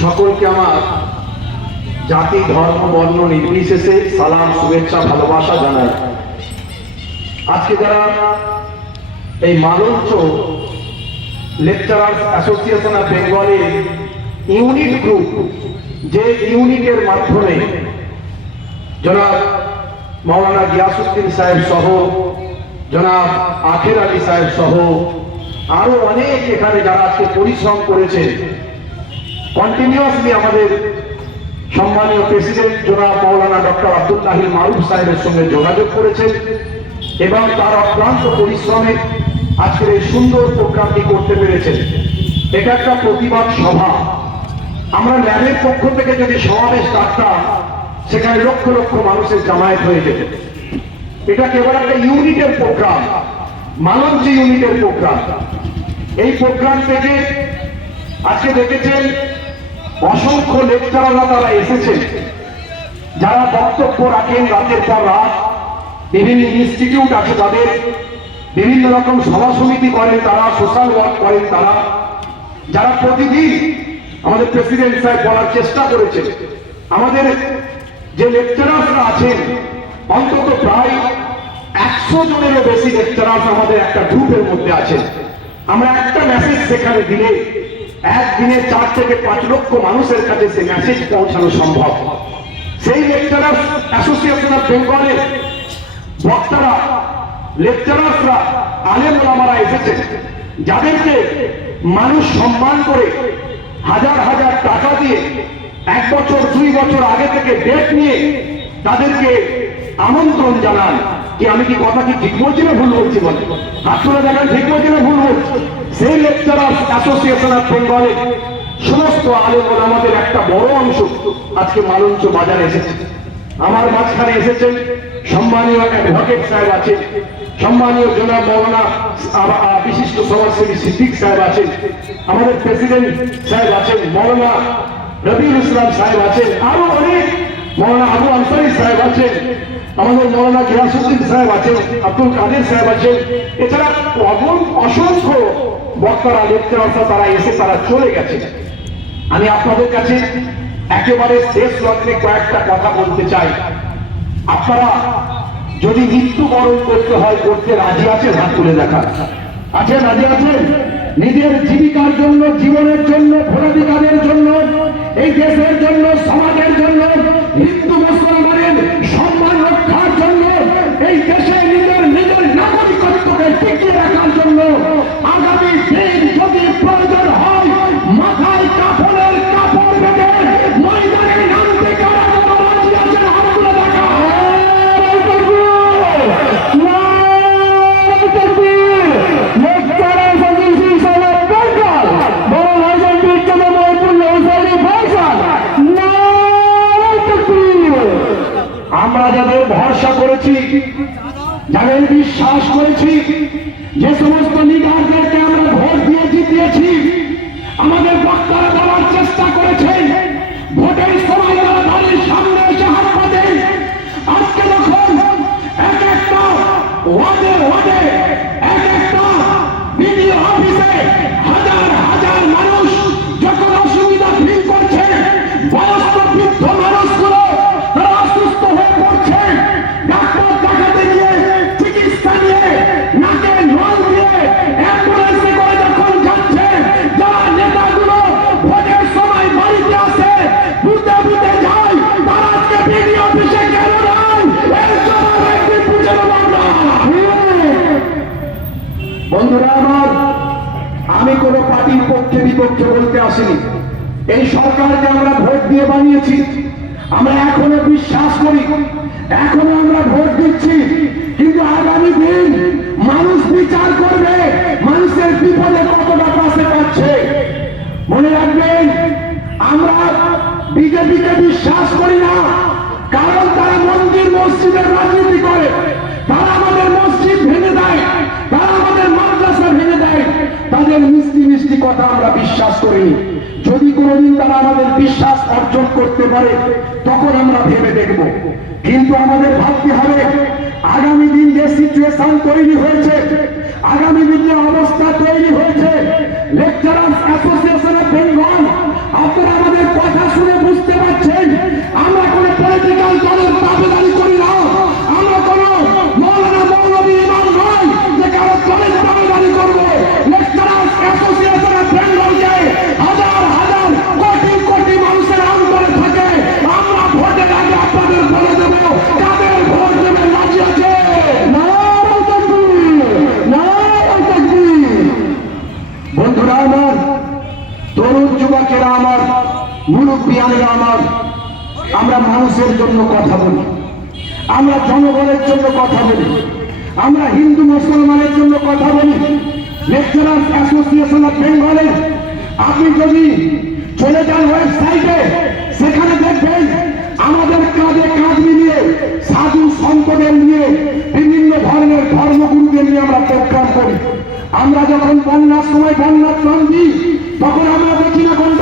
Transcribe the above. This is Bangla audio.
সকলকে আমার জাতি ধর্ম বর্ণ নির্বিশেষে সালাম শুভেচ্ছা ভালোবাসা জানাই। আজকে যারা এই মালঞ্চ লেকচারার্স অ্যাসোসিয়েশন অফ বেঙ্গলের ইউনিট গ্রুপ, যে ইউনিটের মাধ্যমে জনাব মৌলানা গিয়াসউদ্দিন সাহেব সহ জনাব আখের আলী সাহেব সহ আরো অনেক এখানে যারা আজকে পরিশ্রম করেছে, কন্টিনিউয়াসলি আমাদের সম্মানীয় প্রেসিডেন্ট জনাব মৌলানা ডক্টর আব্দুল তাহির মারুফ সাহেবের সঙ্গে যোগাযোগ করেছেন এবং তার অক্লান্ত পরিশ্রমে আজকের এই সুন্দর প্রোগ্রামটি করতে পেরেছেন। এটা একটা প্রতিবাদ সভা। আমরা ল্যাবের পক্ষ থেকে যদি সমাবেশ ডাকতাম, সেখানে লক্ষ লক্ষ মানুষের জামায়াত হয়ে যেত। এটা কেবল একটা ইউনিটের প্রোগ্রাম, মালঞ্চ ইউনিটের প্রোগ্রাম। এই প্রোগ্রাম থেকে আজকে দেখেছেন অসংখ্য লেকচারাররা তারা এসেছেন, যারা বক্তব্য রাখেন রাতের পর রাত। বিভিন্ন ইনস্টিটিউট আছে তাদের, বিভিন্ন রকম সভা সমিতি করেন তারা, সোশ্যাল ওয়ার্ক করেন তারা, যারা প্রতিদিন আমাদের প্রেসিডেন্ট সাহেব বলার চেষ্টা করেছেন। আমাদের যে লেকচারাররা আছেন অন্তত প্রায় 100 জনেরও বেশি লেকচারার আমাদের একটা গ্রুপের মধ্যে আছেন। আমরা একটা মেসেজ সেখানে দিলে একদিনে 4 থেকে 5 লক্ষ মানুষের কাছে সেই মেসেজ পৌঁছানো সম্ভব। সেই লেকচারার্স অ্যাসোসিয়েশন অফ বেঙ্গলের বক্তারা, লেকচারার্সরা, আলেম ওলামারা এসেছেন, যাদেরকে মানুষ সম্মান করে হাজার হাজার টাকা দিয়ে 1 বছর 2 বছর আগে থেকে ডেট নিয়ে তাদেরকে আমন্ত্রণ জানান। কি আমি কি কথা কি ঠিক বলছি না ভুল বলছি? বলে হাত তুলে দেখেন ঠিক বলছি না ভুল বলছি? সেই লেকচারার্স অ্যাসোসিয়েশন অফ বেঙ্গলের সমস্ত আলেম ওলামাদের একটা বড় অংশ আজকে মালঞ্চ বাজারে এসেছে। আমার মাঝখানে এসেছেন সম্মানীয় অ্যাডভোকেট সাহেব আছেন, সম্মানীয় জনাব মৌলানা বিশিষ্ট সমাজসেবী সিদ্দিক সাহেব আছেন, আমাদের প্রেসিডেন্ট সাহেব আছেন, মৌলানা রবিউল ইসলাম সাহেব আছেন, আরো অনেক, মৌলানা আবু আনসারী সাহেব আছেন, আমাদের মৌলানা গিয়াসউদ্দিন সাহেব আছেন, আব্দুল কাদের সাহেব আছেন। এছাড়া অসংখ্য বক্তারা, লেকচারাররা তারা এসে তারা চলে গেছে। আমি আপনাদের কাছে একেবারে শেষ লগ্নে কয়েকটা কথা বলতে চাই। আপনারা যদি মৃত্যুবরণ করতে হয়, করতে রাজি আছেন? হাত তুলে দেখা আছেন? রাজি আছেন? নিজের জীবিকার জন্য, জীবনের জন্য, ভোটাধিকারের জন্য, এই দেশের জন্য, সমাজের জন্য, হিন্দু মুসলমানের সম্মান রক্ষার জন্য, এই দেশে নিজের নাগরিকত্বকে টিকিয়ে রাখার জন্য আগামী দিন যদি প্রয়োজন হয় মাথায় কাপড়ের কাপড় বেঁধে ময়দানে নামতে কারা রাজি আছেন? হাত তুলে দেখা। আমরা যাদের ভরসা করেছি, যাদের বিশ্বাস করেছি, যে সমস্ত লিডারদেরকে আমরা ভোট দিয়ে জিতিয়েছি, আমাদের বক্তারা দেওয়ার চেষ্টা করেছেন, ভোটের সময় তারা বাড়ির সামনে এসে হাত পাতেন। আজকে যখন এক একটা ওয়ার্ডে ওয়ার্ডে, এক একটা বিডিও অফিসে হাজার হাজার মানুষ যখন অসুবিধা ফিল করছে, বয়স্ক বৃদ্ধ মানুষগুলো তারা অসুস্থ হয়ে পড়ছে, ডাক্তার দেখাতে গিয়ে, চিকিৎসা নিয়ে, নাকে নল দিয়ে অ্যাম্বুলেন্সে করে যখন যাচ্ছে, যারা নেতাগুলো ভোটের সময় বাড়িতে আসে, বুঝতে বুঝতে যায়, তারা আজকে বিডিও অফিসে কেন নয়? এর জবাব একদিন বুঝে নেব আমরা। বন্ধুরা আমার, আমি কোন পার্টির পক্ষে বিপক্ষে বলতে আসিনি। এই সরকারকে আমরা ভোট দিয়ে বানিয়েছি, আমরা এখনো বিশ্বাস করি, এখনো আমরা ভোট দিচ্ছি, কিন্তু আগামী দিন মানুষ বিচার করবে মানুষের বিপদে কতটা পাশে পাচ্ছে। মনে রাখবেন, আমরা বিজেপিকে বিশ্বাস করি না, কারণ তারা মন্দির মসজিদের রাজনীতি করে, তারা আমাদের মসজিদ ভেঙে দেয়, তারা আমাদের মাদ্রাসা ভেঙে দেয়, তাদের মিষ্টি মিষ্টি কথা আমরা বিশ্বাস করি। যদি কোনোদিন তারা আমাদের বিশ্বাস অর্জন করতে পারে তখন আমরা ভেবে দেখব, কিন্তু আমাদের ভাবতে হবে আগামী দিন যে সিচুয়েশন তৈরি হয়েছে, আগামী দিন যে অবস্থা তৈরি হয়েছে, লেকচারার্স অ্যাসোসিয়েশন অফ বেঙ্গল, আপনারা আমাদের কথা শুনে বুঝতে পারছেন আমরা কোনো পলিটিক্যাল দলের দাবিদারি করি না, আমরা কোনো মৌলানা মৌলভী ইমাম নয় যে কারো দলের দাবিদারি করবো। লেকচারার্স অ্যাসোসিয়েশন অফ বেঙ্গলকে হাজার হাজার কোটি কোটি মানুষের অন্তরে থাকে। আমরা ভোটের আগে আপনাদের বলে দেবো কাদের ভোট দেবে রাজি আছে। নারায়ে তাকবীর, নারায়ে তাকবীর। বন্ধুরা আমার, তরুণ যুবকেরা আমার, মুরব্বিয়ানেরা আমার, আমরা মানুষের জন্য কথা বলি, আমরা জনগণের জন্য কথা বলি, আমরা হিন্দু মুসলমানের জন্য কথা বলি। লেকচারার্স অ্যাসোসিয়েশন অফ বেঙ্গলে আপনি যদি চলে যান ওয়েবসাইটে, সেখানে দেখবেন আমাদের কাঁধে কাঁধ মিলিয়ে সাধু সন্তদের নিয়ে বিভিন্ন ধরনের ধর্মগুরুদের নিয়ে আমরা প্রোগ্রাম করি। আমরা যখন বন্যার সময় বন্যার ত্রাণ দিই, তখন আমরা দেখি না কোন